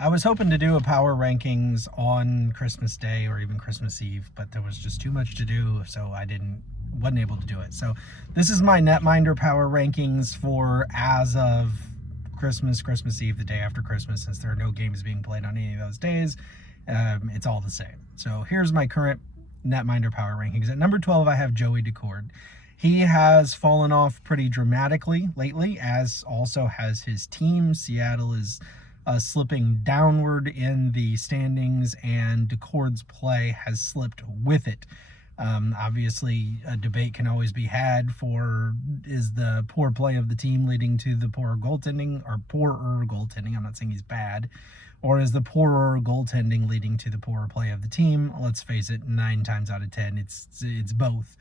I was hoping to do a power rankings on Christmas Day or even Christmas Eve, but there was just too much to do, so I wasn't able to do it. So this is my Netminder power rankings for as of Christmas Eve, the day after Christmas, since there are no games being played on any of those days. It's all the same. So here's my current Netminder power rankings. At number 12, I have Joey Decord. He has fallen off pretty dramatically lately, as also has his team. Seattle is slipping downward in the standings, and Decord's play has slipped with it. Obviously, a debate can always be had for, is the poor play of the team leading to the poorer goaltending? I'm not saying he's bad. Or is the poorer goaltending leading to the poorer play of the team? Let's face it, 9 times out of 10, it's both.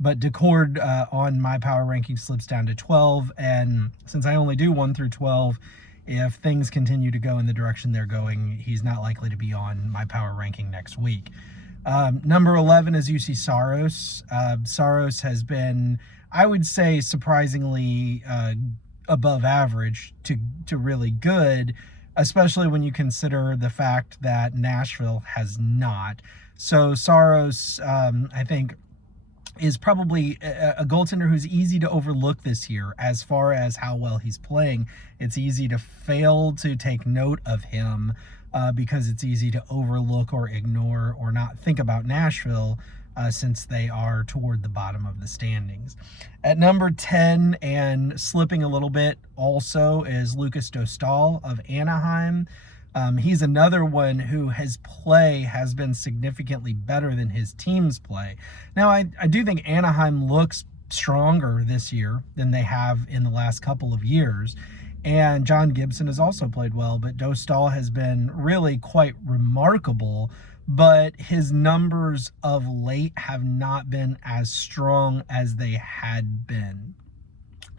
But Decord on my power ranking slips down to 12, and since I only do 1 through 12, if things continue to go in the direction they're going, he's not likely to be on my power ranking next week. Number 11 is UC Saros. Saros has been, I would say, surprisingly above average to really good, especially when you consider the fact that Nashville has not. So Saros, I think, is probably a goaltender who's easy to overlook this year as far as how well he's playing. It's easy to fail to take note of him because it's easy to overlook or ignore or not think about Nashville since they are toward the bottom of the standings. At number 10, and slipping a little bit also, is Lucas Dostal of Anaheim. He's another one who his play has been significantly better than his team's play. Now, I do think Anaheim looks stronger this year than they have in the last couple of years. And John Gibson has also played well, but Dostal has been really quite remarkable. But his numbers of late have not been as strong as they had been.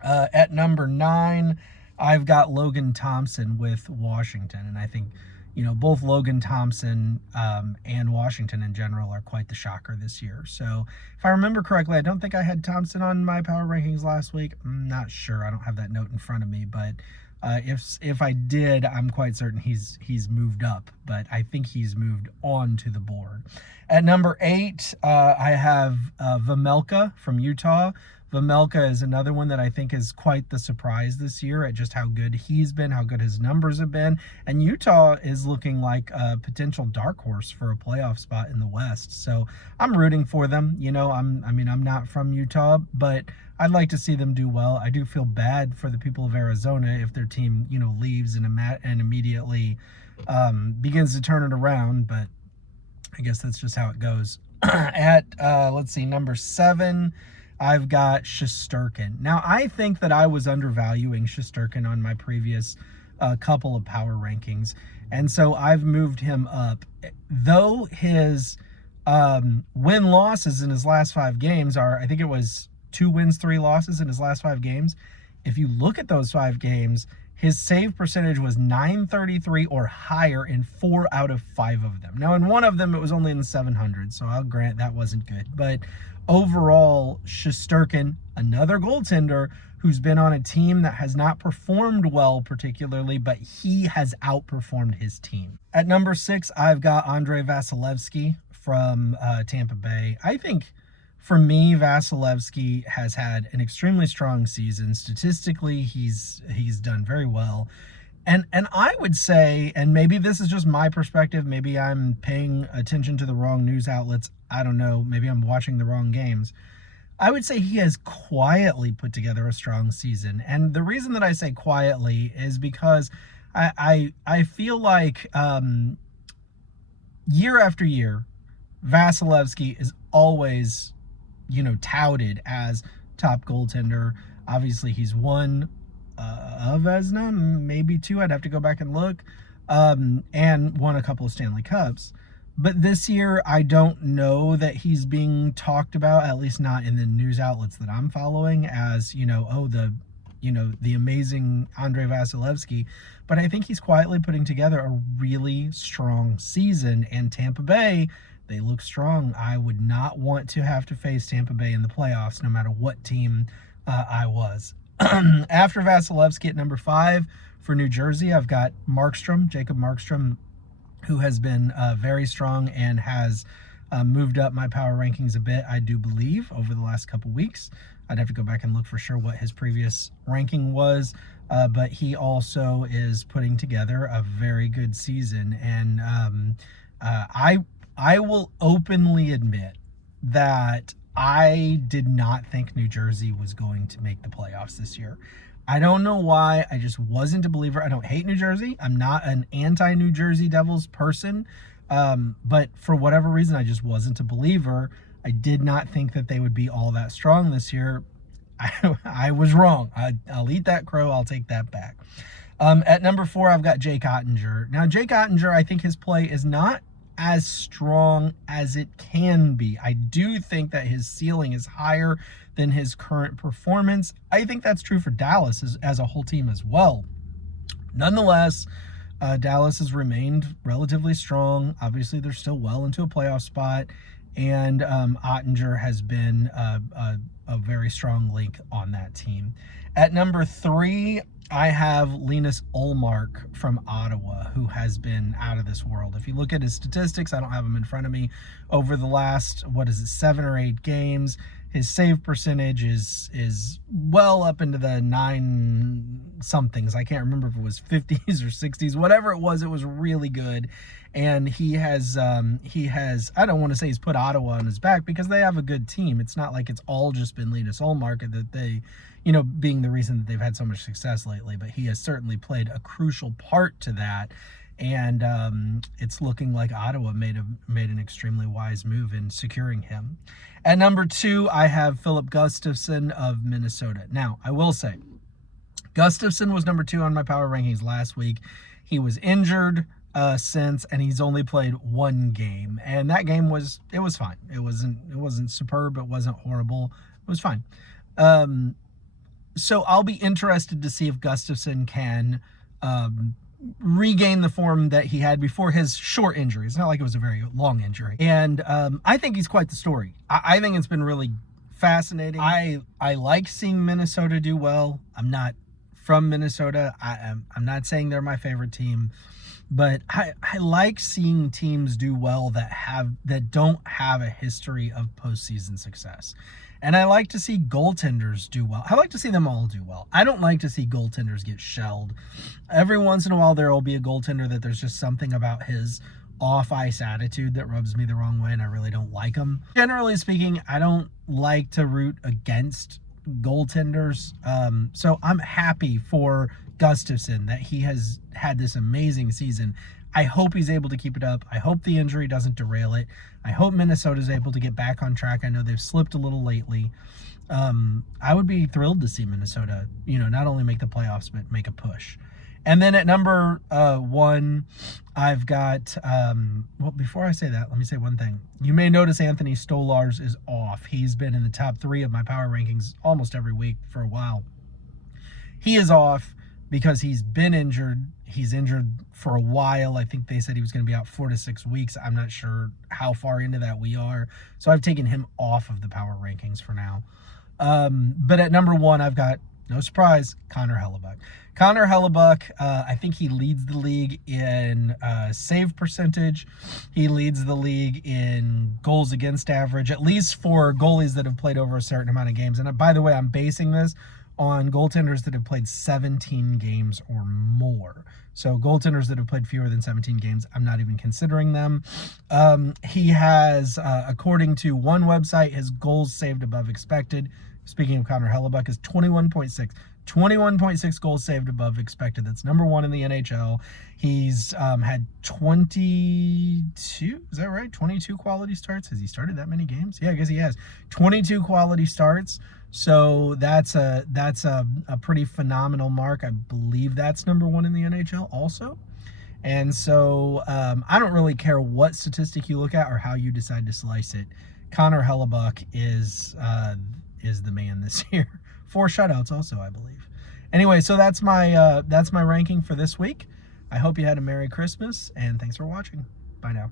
At number 9, I've got Logan Thompson with Washington, and I think, both Logan Thompson and Washington in general are quite the shocker this year. So if I remember correctly, I don't think I had Thompson on my power rankings last week. I'm not sure. I don't have that note in front of me, but if I did, I'm quite certain he's moved up, but I think he's moved on to the board. At number 8, I have Vejmelka from Utah. Vejmelka is another one that I think is quite the surprise this year at just how good he's been, how good his numbers have been. And Utah is looking like a potential dark horse for a playoff spot in the West. So I'm rooting for them. I'm not from Utah, but I'd like to see them do well. I do feel bad for the people of Arizona if their team, leaves and immediately begins to turn it around. But I guess that's just how it goes. At, number 7, I've got Shesterkin. Now, I think that I was undervaluing Shesterkin on my previous couple of power rankings, and so I've moved him up. Though his win-losses in his last 5 games are, I think it was 2 wins, 3 losses in his last 5 games. If you look at those 5 games, his save percentage was .933 or higher in 4 out of 5 of them. Now, in one of them, it was only in the 700s, so I'll grant that wasn't good. But overall, Shesterkin, another goaltender who's been on a team that has not performed well particularly, but he has outperformed his team. At number 6, I've got Andrei Vasilevsky from Tampa Bay. I think, for me, Vasilevsky has had an extremely strong season. Statistically, he's done very well. And I would say, and maybe this is just my perspective, maybe I'm paying attention to the wrong news outlets, I don't know, maybe I'm watching the wrong games. I would say he has quietly put together a strong season. And the reason that I say quietly is because I feel like year after year, Vasilevsky is always, touted as top goaltender. Obviously, he's won a Vezina, maybe 2. I'd have to go back and look, and won a couple of Stanley Cups. But this year, I don't know that he's being talked about, at least not in the news outlets that I'm following, as, the amazing Andrei Vasilevsky. But I think he's quietly putting together a really strong season, and Tampa Bay, they look strong. I would not want to have to face Tampa Bay in the playoffs, no matter what team I was. After Vasilevsky at number 5, For New Jersey, I've got Jacob Markstrom, who has been very strong and has moved up my power rankings a bit, I do believe, over the last couple weeks. I'd have to go back and look for sure what his previous ranking was, but he also is putting together a very good season. And I will openly admit that I did not think New Jersey was going to make the playoffs this year. I don't know why. I just wasn't a believer. I don't hate New Jersey. I'm not an anti-New Jersey Devils person. But for whatever reason, I just wasn't a believer. I did not think that they would be all that strong this year. I was wrong. I'll eat that crow. I'll take that back. At number 4, I've got Jake Ottinger. Now, Jake Ottinger, I think his play is not as strong as it can be. I do think that his ceiling is higher than his current performance. I think that's true for Dallas as a whole team as well. Nonetheless, Dallas has remained relatively strong. Obviously, they're still well into a playoff spot, and Ottinger has been a very strong link on that team. At number 3, I have Linus Ullmark from Ottawa, who has been out of this world. If you look at his statistics, I don't have them in front of me, over the last, 7 or 8 games, his save percentage is well up into the 9-somethings. I can't remember if it was 50s or 60s. Whatever it was really good. And he has, I don't want to say he's put Ottawa on his back, because they have a good team. It's not like it's all just been Linus Ullmark that they, being the reason that they've had so much success lately. But he has certainly played a crucial part to that. And it's looking like Ottawa made an extremely wise move in securing him. At number 2, I have Philip Gustafsson of Minnesota. Now, I will say, Gustafsson was number 2 on my power rankings last week. He was injured since, and he's only played 1 game. And that game was fine. It wasn't superb. It wasn't horrible. It was fine. So I'll be interested to see if Gustafsson can regain the form that he had before his short injury. It's not like it was a very long injury. And I think he's quite the story. I think it's been really fascinating. I like seeing Minnesota do well. I'm not from Minnesota. I'm not saying they're my favorite team, but I like seeing teams do well that don't have a history of postseason success. And I like to see goaltenders do well. I like to see them all do well. I don't like to see goaltenders get shelled. Every once in a while, there will be a goaltender that there's just something about his off-ice attitude that rubs me the wrong way, and I really don't like him. Generally speaking, I don't like to root against goaltenders. So I'm happy for Gustafsson that he has had this amazing season. I hope he's able to keep it up. I hope the injury doesn't derail it. I hope Minnesota's able to get back on track. I know they've slipped a little lately. I would be thrilled to see Minnesota, not only make the playoffs, but make a push. And then at number 1, I've got, before I say that, let me say one thing. You may notice Anthony Stolarz is off. He's been in the top 3 of my power rankings almost every week for a while. He is off because he's been injured. He's injured for a while. I think they said he was going to be out 4 to 6 weeks. I'm not sure how far into that we are. So I've taken him off of the power rankings for now. But at number 1, I've got, no surprise, Connor Hellebuyck. Connor Hellebuyck, I think he leads the league in save percentage. He leads the league in goals against average, at least for goalies that have played over a certain amount of games. And by the way, I'm basing this on goaltenders that have played 17 games or more. So goaltenders that have played fewer than 17 games, I'm not even considering them. He has, according to one website, his goals saved above expected, speaking of Connor Hellebuyck, is 21.6. 21.6 goals saved above expected. That's number 1 in the NHL. He's had 22, is that right? 22 quality starts. Has he started that many games? Yeah, I guess he has. 22 quality starts. So that's a pretty phenomenal mark. I believe that's number 1 in the NHL also. And so I don't really care what statistic you look at or how you decide to slice it. Connor Hellebuyck is the man this year. 4 shutouts also, I believe. Anyway, so that's my ranking for this week. I hope you had a Merry Christmas, and thanks for watching. Bye now.